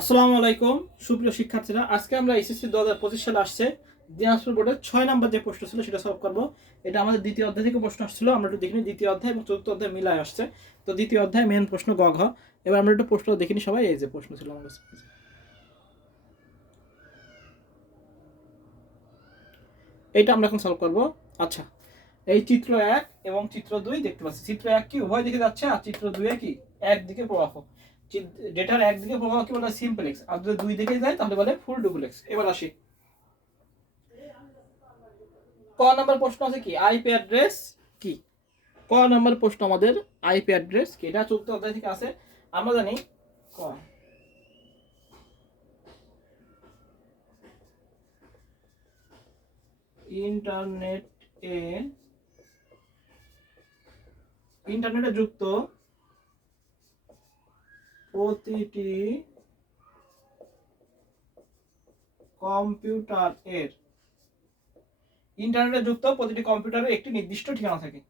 আসসালামু আলাইকুম সুপ্রিয় শিক্ষার্থীরা, আজকে আমরা এসএসসি 2025 সালে আসছে দিনাজপুর বোর্ডের 6 নাম্বার যে প্রশ্ন ছিল সেটা সলভ করব। এটা আমাদের দ্বিতীয় অধ্যায় থেকে প্রশ্ন আসছিল, আমরা একটু দেখিনি দ্বিতীয় অধ্যায় এবং চতুর্থ অধ্যায় মিলায় আসছে। তো দ্বিতীয় অধ্যায় মেন প্রশ্ন গ ঘ। এবার আমরা একটু প্রশ্ন দেখিনি সবাই। এই যে প্রশ্ন ছিল আমার কাছে, এইটা আমরা এখন সলভ করব। আচ্ছা, এই চিত্র 1 এবং চিত্র 2 দেখতে পাচ্ছি। চিত্র 1 কি উভয় দিকে যাচ্ছে, আর চিত্র 2 এ কি একদিকে প্রবাহ। ডেটার একদিকে প্রবাহ কি বলে সিম্পলেক্স, আর যদি দুই দিকে যায় তাহলে বলে ফুল ডুপ্লেক্স। এবার আসি, ক নাম্বার প্রশ্ন আছে কি আইপি অ্যাড্রেস কি। ক নাম্বার প্রশ্ন আমাদের আইপি অ্যাড্রেস কি, এটা চতুর্থ অধ্যায় থেকে আছে। আমরা জানি ক ইন্টারনেটে যুক্ত প্রতিটি কম্পিউটারের একটি নির্দিষ্ট ঠিকানা থাকে।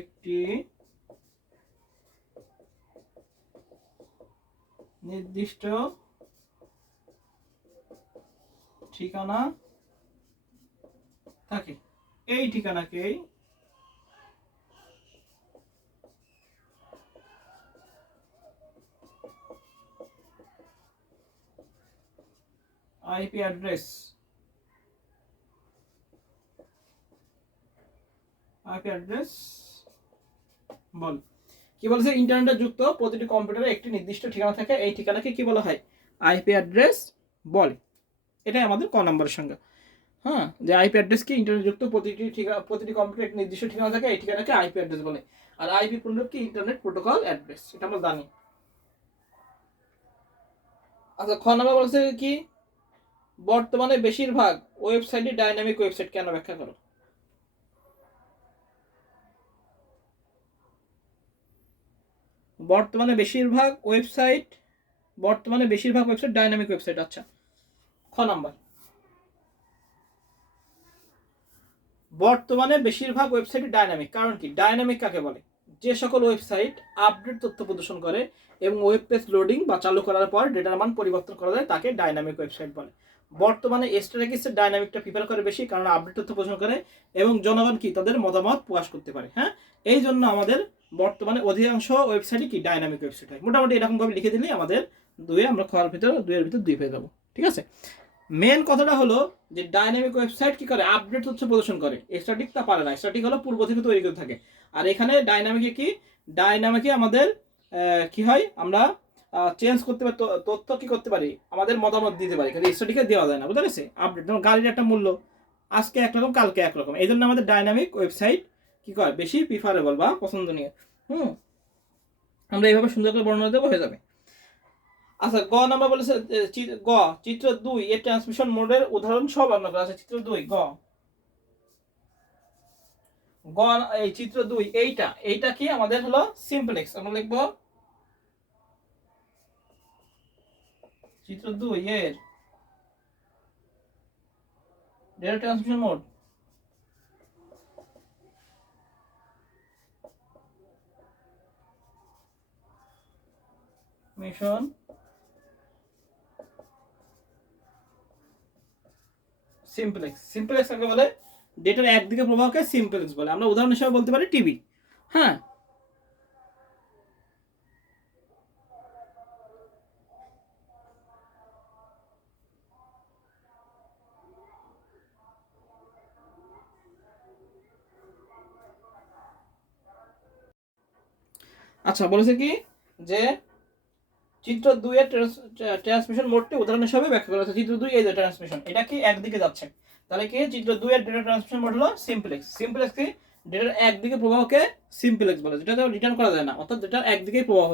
একটি নির্দিষ্ট ঠিকানা থাকে। এই ঠিকানাকেই আইপি অ্যাড্রেস বল। কি বলছে, ইন্টারনেটে যুক্ত প্রতিটি কম্পিউটারে একটি নির্দিষ্ট ঠিকানা থাকে, এই ঠিকানাকে কি বলা হয়, আইপি অ্যাড্রেস বলে। এটাই আমাদের ক নম্বরের সংজ্ঞা। হ্যাঁ, যে আইপি অ্যাড্রেস কি ইন্টারনেট যুক্ত প্রতিটি কম্পিউটারে একটি নির্দিষ্ট ঠিকানা থাকে, এই ঠিকানাকে আইপি অ্যাড্রেস বলে। আর আইপি পূর্ণরূপ কি ইন্টারনেট প্রোটোকল অ্যাড্রেস, এটা আমরা জানি। আচ্ছা, খ নম্বর বলছে কি বর্তমানে বেশিরভাগ ওয়েবসাইটই ডাইনামিক ওয়েবসাইট, কেন ব্যাখ্যা করো। বর্তমানে বেশিরভাগ ওয়েবসাইট ডাইনামিক ওয়েবসাইট। আচ্ছা, খ নাম্বার বর্তমানে বেশিরভাগ ওয়েবসাইট ডাইনামিক, কারণ কি ডাইনামিক কাকে বলে, যে সকল ওয়েবসাইট আপডেট তথ্য প্রদর্শন করে এবং ওয়েব পেজ লোডিং বা চালু করার পর ডেটার মান পরিবর্তন করা যায় তাকে ডাইনামিক ওয়েবসাইট বলে। বর্তমানে স্ট্যাটিস্টিক্সের ডাইনামিকটা প্রিফার করে বেশি, কারণ আপডেট তথ্য প্রদর্শন করে এবং জনগণ কি তাদের মতামত প্রকাশ করতে পারে। হ্যাঁ, এই জন্য আমাদের বর্তমানে অধিকাংশ ওয়েবসাইটই কি ডাইনামিক ওয়েবসাইট হয়। মোটামুটি এরকম ভাবে লিখে দিলেই আমাদের আমরা দুইয়ের ভিতর দুই পেয়ে যাবো। ঠিক আছে, মেন কথাটা হলো যে ডাইনামিক ওয়েবসাইট কি করে, আপডেট তথ্য প্রদর্শন করে, স্ট্যাটিক তা পারে না। স্ট্যাটিক হলো পূর্ব থেকে তৈরি করে থাকে, আর এখানে ডাইনামিকে আমাদের কি হয়, আমরা চেঞ্জ করতে পারি, তথ্য কি করতে পারি, আমাদের মতামত দিতে পারি, কিন্তু স্ট্যাটিকে দেওয়া যায় না। বুঝতে পেরেছি, আপডেট যেমন গাড়ির একটা মূল্য আজকে একরকম কালকে একরকম, এই জন্য আমাদের ডাইনামিক ওয়েবসাইট কি করে বেশি প্রিফারেবল বা পছন্দনীয়। আমরা এইভাবে সুন্দর করে বর্ণনা দেবো, হয়ে যাবে। আচ্ছা, গ নাম্বার বলেছে গ চিত্র 2 এর ট্রান্সমিশন মোডের উদাহরণ সহ বর্ণনা করা আছে। চিত্র 2 গ গ এই চিত্র 2 এইটা কি আমাদের হলো সিম্পলেক্স। আমরা লিখব চিত্র 2 এর data transmission mode mission simplex কাকে বলে, ডেটার একদিকে প্রবাহকে সিম্পলেক্স বলে। আমরা উদাহরণ হিসেবে বলতে পারি টিভি। হ্যাঁ, আচ্ছা বলেছে কি যে চিত্র 2 এর ট্রান্সমিশন মোডটি উদাহরণ হিসেবে ব্যাখ্যা করা হয়েছে। চিত্র 2 এই যে ট্রান্সমিশন, এটা কি একদিকে যাচ্ছে, তাহলে কি চিত্র 2 এর ডেটা ট্রান্সমিশন মোড হলো সিম্পলেক্স কি ডেটার একদিকে প্রবাহকে সিম্পলেক্স বলে, যেটা রিটার্ন করা যায় না, অর্থাৎ ডেটার একদিকেই প্রবাহ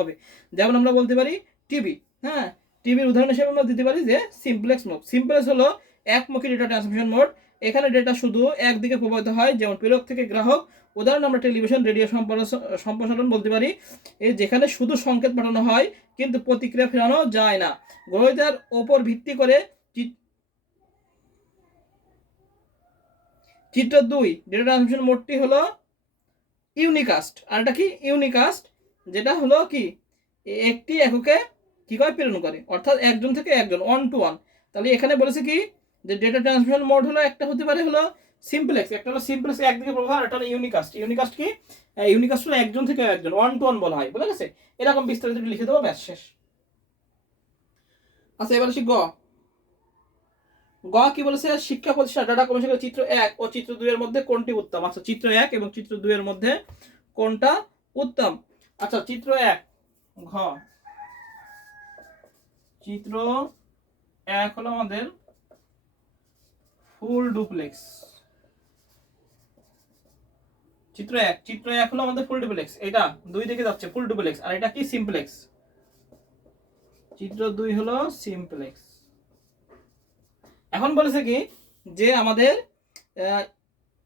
হবে। যেমন আমরা বলতে পারি টিভি। হ্যাঁ, টিভির উদাহরণ হিসেবে আমরা দিতে পারি যে সিম্পলেক্স হলো একমুখী ডেটা ট্রান্সমিশন মোড। এখানে ডেটা শুধু একদিকে প্রবাহিত হয়, যেমন প্রেরক থেকে গ্রাহক। উদাহরণ আমরা টেলিভিশন রেডিও সম্প্রসারণ বলতে পারি, যেখানে শুধু সংকেত পাঠানো হয় কিন্তু প্রতিক্রিয়া ফেরানো যায় না। গ্রহীতার ওপর ভিত্তি করে চিত্র 2 ডেটা ট্রান্সমিশন মোডটি হলো ইউনিকাস্ট। আর এটা কি ইউনিকাস্ট, যেটা হলো কি একটি এককে কি করে প্রেরণ করে, অর্থাৎ একজন থেকে একজন, 1 to 1। তাহলে এখানে বলেছে কি যে ডেটা ট্রান্সমিশন মোড হলো একটা হতে পারে হলো সিম্পলেক্স, একটা হলো সিম্পলেক্স একদিকে প্রবাহ, একটা হলো ইউনিকাস্ট। ইউনিকাস্ট কি? ইউনিকাস্ট হলো একজন থেকে একজন, 1 to 1 বলা হয়, বুঝা গেছে? এরকম বিস্তারিত লিখে দেবো, ব্যাস শেষ। আচ্ছা এবার আসি গ। গ কি বলেছে? শিক্ষা প্রতিষ্ঠান ডাটা কমিশনের চিত্র 1 ও চিত্র 2 এর মধ্যে কোনটি উত্তম? আচ্ছা চিত্র 1 এবং চিত্র 2 এর মধ্যে কোনটা উত্তম? আচ্ছা চিত্র 1 ঘ, চিত্র 1 হলো আমাদের ফুল ডুপ্লেক্স। চিত্র 1 হলো আমাদের ফুল ডুপ্লেক্স, এটা দুই দিকে যাচ্ছে ফুল ডুপ্লেক্স, আর এটা কি সিম্পলেক্স। চিত্র 2 হলো সিম্পলেক্স। এখন বলেছে কি যে আমাদের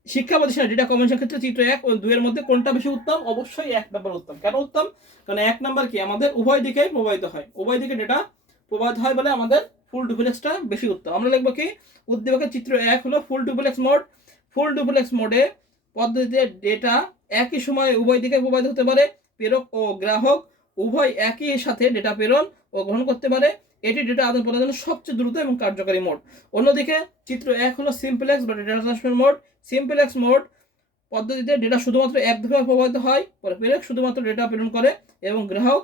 শিক্ষা প্রতিষ্ঠানের ডেটা কমিশনের ক্ষেত্রে চিত্র 1 ও 2 এর মধ্যে কোনটা বেশি উত্তম? অবশ্যই 1 নাম্বার উত্তম। কেন উত্তম? কারণ 1 নাম্বার কি আমাদের উভয় দিকেই প্রবাহিত হয়, উভয় দিকে ডেটা প্রবাহিত হয় বলে আমাদের ফুল ডুপ্লেক্সটা বেশি উত্তম। আমরা লিখবো কি উদ্দীপকের চিত্র 1 হলো full duplex mode. Full duplex মোডে পদ্ধতিতে ডেটা একই সময়ে উভয় দিকে প্রবাহিত হতে পারে, প্রেরক ও গ্রাহক উভয় একই সাথে ডেটা প্রেরণ ও গ্রহণ করতে পারে। এটি ডেটা আদান প্রদানের জন্য সবচেয়ে দ্রুত এবং কার্যকারী মোড। অন্যদিকে চিত্র 1 হলো সিম্পলেক্স বা data transfer mode. Simplex mode পদ্ধতিতে ডেটা শুধুমাত্র একদিকে প্রবাহিত হয়, পরে প্রেরক শুধুমাত্র ডেটা প্রেরণ করে এবং গ্রাহক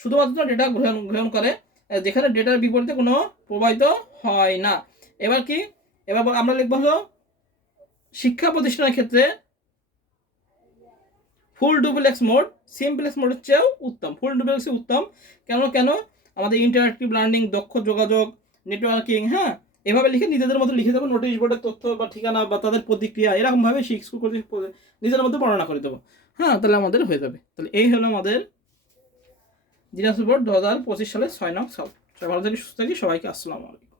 শুধুমাত্র ডেটা গ্রহণ করে, যেখানে ডেটার বিপরীতে কোনো প্রবাহিত হয় না। এবার কি, এবার আমরা লিখবো হলো শিক্ষা প্রতিষ্ঠানের ক্ষেত্রে ফুল ডুপ্লেক্স মোড সিম্পলেক্স মোডের চেয়েও উত্তম। ফুল ডুপ্লেক্সই উত্তম। কেন কেন? আমাদের ইন্টারঅ্যাক্টিভ লার্নিং, দক্ষ যোগাযোগ, নেটওয়ার্কিং, হ্যাঁ এভাবে লিখে নিজেদের মতো লিখে দেবো, নোটিশ বোর্ডের তথ্য বা ঠিকানা বা তাদের প্রতিক্রিয়া এরকমভাবে স্কুল নিজের মতো বর্ণনা করে দেবো। হ্যাঁ তাহলে আমাদের হয়ে যাবে। তাহলে এই হলো আমাদের দিনাজপুর বোর্ড 2025 সালে 6 নং সলভ। সবাই ভালো থাকি, সুস্থ থাকি, সবাইকে আসসালামু আলাইকুম।